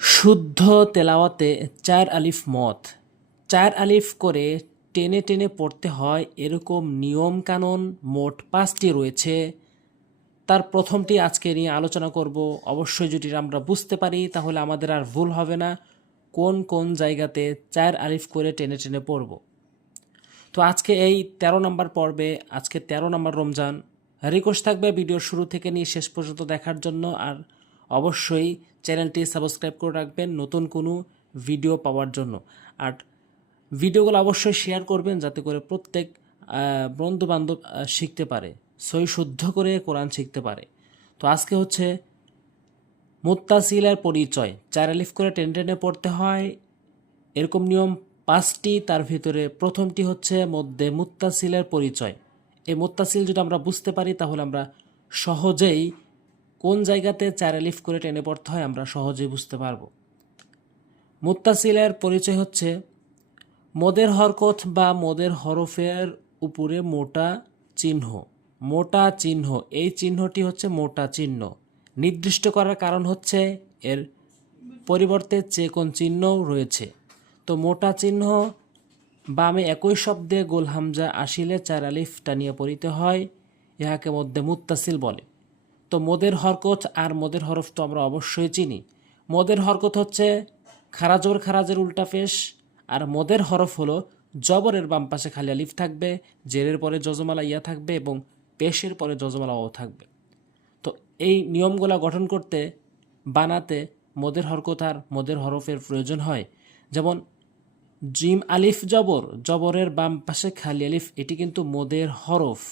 শুদ্ধ তেলাওয়াতে চার আলিফ মদ, চার আলিফ করে টেনে টেনে পড়তে হয় এরকম নিয়ম কানুন মোট ৫টি রয়েছে। তার প্রথমটি আজকে নিয়ে আলোচনা করব। অবশ্যই যদি আমরা বুঝতে পারি তাহলে আমাদের আর ভুল হবে না কোন কোন জায়গাতে চার আলিফ করে টেনে টেনে পড়ব। তো আজকে এই ১৩ নম্বর পর্বে, আজকে ১৩ নম্বর রমজান। রিকোয়েস্ট থাকবে ভিডিওর শুরু থেকে নিয়ে শেষ পর্যন্ত দেখার জন্য, আর অবশ্যই চ্যানেলটি সাবস্ক্রাইব করে রাখবেন নতুন কোনো ভিডিও পাওয়ার জন্য। আর ভিডিওগুলো অবশ্যই শেয়ার করবেন যাতে করে প্রত্যেক বন্ধু বান্ধব শিখতে পারে, সই শুদ্ধ করে কোরআন শিখতে পারে। তো আজকে হচ্ছে মুত্তাসিলের পরিচয়, চার আলিফ করে টেনে টেনে পড়তে হয় এরকম নিয়ম ৫টি। তার ভিতরে প্রথমটি হচ্ছে মধ্যে মুত্তাসিলের পরিচয়। এই মুত্তাসিল যদি আমরা বুঝতে পারি তাহলে আমরা সহজেই কোন জায়গাতে চার আলিফ করে টেনে পড়তে হয় আমরা সহজেই বুঝতে পারবো। মুত্তাসিলের পরিচয় হচ্ছে মদের হরকত বা মদের হরফের উপরে মোটা চিহ্ন। মোটা চিহ্ন, এই চিহ্নটি হচ্ছে মোটা চিহ্ন। নির্দিষ্ট করার কারণ হচ্ছে এর পরিবর্তে কোন চিহ্ন রয়েছে। তো মোটা চিহ্ন বামে একই শব্দে গোল হামজা আসিলে চার আলিফ টানিয়া পড়িতে হয়, ইহাকে মধ্যে মুত্তাসিল বলে। তো মদের হরকত আর মদের হরফ তো আমরা অবশ্যই চিনি। মদের হরকত হচ্ছে খারাজর খারাজের উল্টা পেশ, আর মদের হরফ হলো জবরের বাম পাশে খালি আলিফ থাকবে, জেরের পরে যজমালা ইয়া থাকবে এবং পেশের পরে যজমালা ও থাকবে। তো এই নিয়মগুলা গঠন করতে বানাতে মদের হরকত আর মদের হরফের প্রয়োজন হয়। যেমন জিম আলিফ জবর, জবরের বাম পাশে খালি আলিফ, এটি কিন্তু মদের হরফ।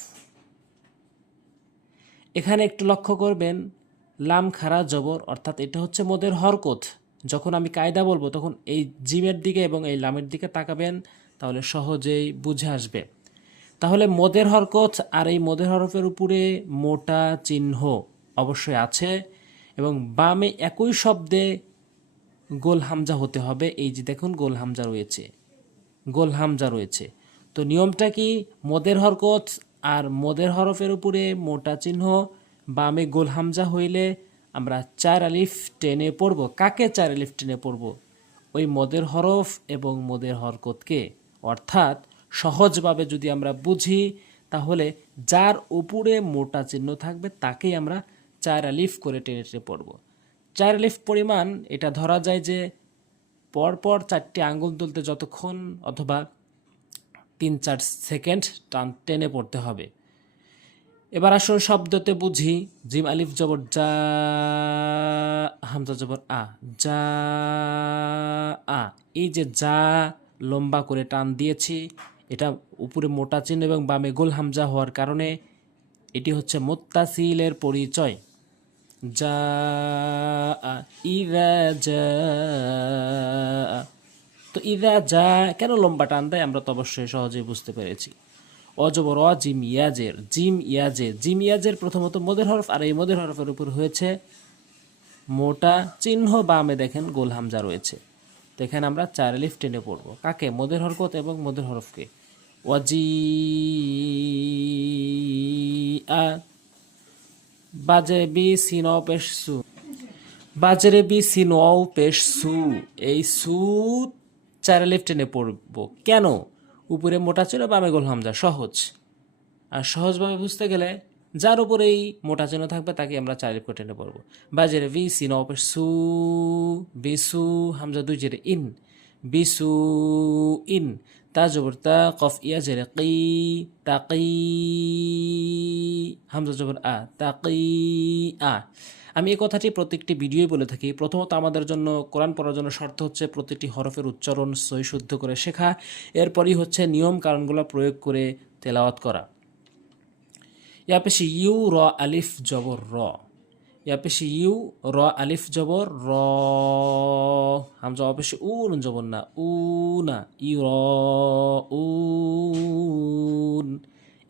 এখানে একটু লক্ষ্য করবেন লাম খারা জবর, অর্থাৎ এটা হচ্ছে মদের হরকত। যখন আমি কায়দা বলবো তখন এই জিমের দিকে এবং এই লামের দিকে তাকাবেন, তাহলে সহজেই বুঝে আসবে। তাহলে মদের হরকত আর এই মদের হরফের উপরে মোটা চিহ্ন অবশ্যই আছে এবং বামে একই শব্দে গোল হামজা হতে হবে। এই যে দেখুন গোল হামজা রয়েছে, গোল হামজা রয়েছে। তো নিয়মটা কি? মদের হরকত আর মদের হরফের উপরে মোটা চিহ্ন, বামে গোল হামজা হইলে আমরা চার আলিফ টেনে পড়ব। কাকে চার আলিফ টেনে পড়ব? ওই মদের হরফ এবং মদের হরকতকে। অর্থাৎ সহজভাবে যদি আমরা বুঝি তাহলে যার উপরে মোটা চিহ্ন থাকবে তাকেই আমরা চার আলিফ করে টেনে টেনে পড়ব। চার আলিফ পরিমাণ এটা ধরা যায় যে পরপর 4টি আঙ্গুল তুলতে যতক্ষণ অথবা ৩-৪ সেকেন্ড টেনে পড়তে হবে। এবার আসুন শব্দতে বুঝি। জিম আলিফ জবর যা, হামজা জবর আ, যা আ। এই যে যা লম্বা করে টান দিয়েছি, এটা উপরে মোটা চিহ্ন এবং বামে গোল হামজা হওয়ার কারণে এটি হচ্ছে মুত্তাসিলের পরিচয়। যা ইদা যা। তো ইদা যা কেন লম্বা টান দেয় আমরা তো অবশ্যই সহজেই বুঝতে পেরেছি। অজবর অ, জিম ইয়াজের, জিম ইয়াজের, জিম ইয়াজের প্রথমত মদের হরফ, আর এই মদের হরফের উপর হয়েছে মোটা চিহ্ন, বামে দেখেন গোল হামজা রয়েছে। তো এখানে আমরা চার আলিফ টেনে পড়বো। কাকে? মদের হরকত এবং মদের হরফকে। ওয়াজি আ, বাজে বি সিন পেশ সু, বাজরে বি সিন পেশ সু। এই সু চার আলিফ টেনে পড়বো কেন? উপরে মোটা চিহ্ন, বামে গোল হামজা, সহজ। আর সহজভাবে বুঝতে গেলে যার উপরেই মোটা চিহ্ন থাকবে তাকে আমরা চার আলিফ করে টেনে পড়বো। বাজেরে বি সিন পেশ সু, বিসু, হামজা দুই জেরে ইন, বিসু ইন। তা জবর তা, কফ ইয়া জেরে কি, তাকি, হামজা জবর আ, তাকি আ। আমি এই কথাটি প্রত্যেকটি ভিডিওই বলে থাকি। প্রথমত আমাদের জন্য কোরআন পড়ার জন্য শর্ত হচ্ছে প্রতিটি হরফের উচ্চারণ সই শুদ্ধ করে শেখা, এরপরই হচ্ছে নিয়ম কারণগুলো প্রয়োগ করে তেলাওয়াত করা। ইয়া পেশি ইউ র আলিফ জবর র, ইয়া পেশি ইউ র আলিফ জবর র, হামজা অপেশি উন জবর না, উ না, ইউ র উন।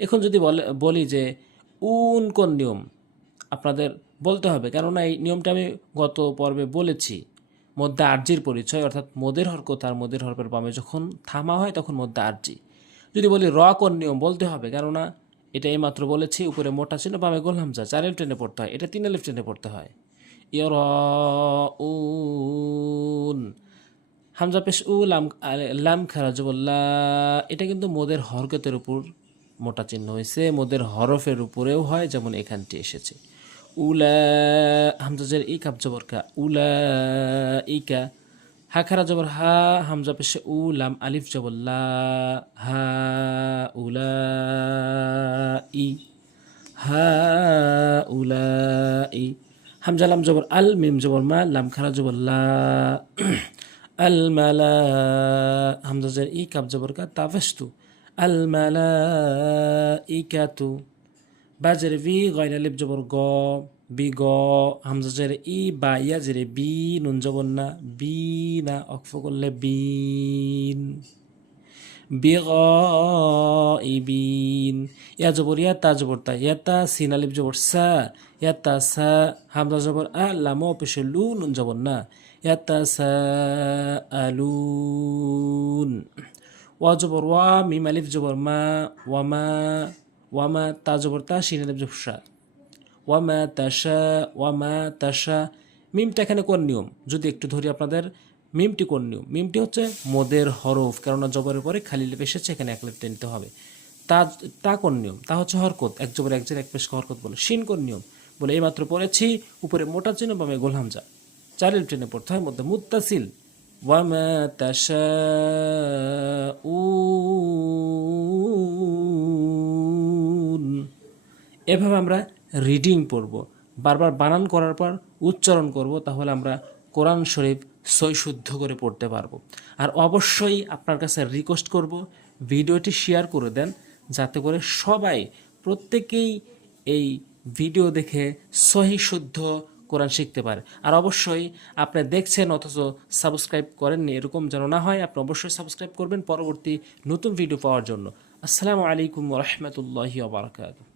এখন যদি বলি যে উন কোন নিয়ম, আপনাদের বলতে হবে, কেননা এই নিয়মটা আমি গত পর্বে বলেছি। মধ্যে আরজির পরিচয়, অর্থাৎ মদের হরকত আর মদের হরফের বামে যখন থামা হয় তখন মধ্যে আরজি। যদি বলি র কোন নিয়ম, বলতে হবে, কেননা এটা এইমাত্র বলেছি উপরে মোটা ছিল, বামে গোল হামজা, চার আলিফ টেনে পড়তে হয়, এটা তিন আলিফ টেনে পড়তে হয়। ইয়র হামজা পেশ উ লাম লাম খারা জবর লা, এটা কিন্তু মোদের হরকতের উপর মোটা চিহ্ন হয়েছে, মোদের হরফের উপরেও হয়, যেমন এখানটি এসেছে। উলা হামজা জের ই কাপ জবর কা, উলা ইকা। হা খারা জবর হা, হামজা পেশে উ লাম আলিফ জবর লা, হা উলা ই, হা উলা ই। হামজা লাম জবর আল, মিম জবর মা, লাম খারা জবর লা, আল মালা। হামজা জের ই কাপ জবর কা, তাফাস্তু, আল মালা ইকাতু। বাজের ভি গয়না লিপ জবর গ, বি গ। হামজা জের ই বা ইয়া জেরে বি, নুন জবর না, বি না, অক্ফ করলে বিন, বিগাইবিন। ইয়া জবর ইয়া, তা জবর তা, ইয়াতা, সিন আলিফ জবর সা, ইয়াতা সা। হামজা জবর আ, লাম পেশে লু, নুন জবর না, ইয়াতা সা আলুন। ওয়া জবর ওয়া, মিম আলিফ জবর মা, ওয়ামা, ওয়ামা, তা জবর তা, শিন আলিফ জবর সা, ওয়ামা তাশা, ওয়ামা তাশা। মিমটা এখানে কোন নিয়ম যদি একটু ধরি আপনাদের, মিমটি কোন নিয়ম? মিমটি হচ্ছে মদের হরফ, কেননা জবরের পরে খালি লিপ এসেছে, এখানে এক লিপ টেনতে হবে। তা তা কোন নিয়ম? তা হচ্ছে হরকত, এক জবর এক জের এক পেশ হরকত বলে। শিন কোন নিয়ম? বলে এইমাত্র পড়েছি, উপরে মোটা চিহ্ন বামে গোল হামজা, চার লিপ টেনে পড়তে হয়, মধ্যে মুত্তাসিল। ওয়ামা তাশাউন। এভাবে আমরা রিডিং পড়ব, বারবার বানান করার পর উচ্চারণ করব, তাহলে আমরা কোরআন শরীফ সই শুদ্ধ করে পড়তে পারবো। আর অবশ্যই আপনার কাছে রিকোয়েস্ট করব, ভিডিওটি শেয়ার করে দেন, যাতে করে সবাই, প্রত্যেকেই এই ভিডিও দেখে সহি শুদ্ধ কোরআন শিখতে পারে। আর অবশ্যই আপনি দেখছেন অথচ সাবস্ক্রাইব করেননি, এরকম যেন না হয়। আপনি অবশ্যই সাবস্ক্রাইব করবেন পরবর্তী নতুন ভিডিও পাওয়ার জন্য। আসসালামু আলাইকুম ওয়া রাহমাতুল্লাহি ওয়া বারাকাতুহু।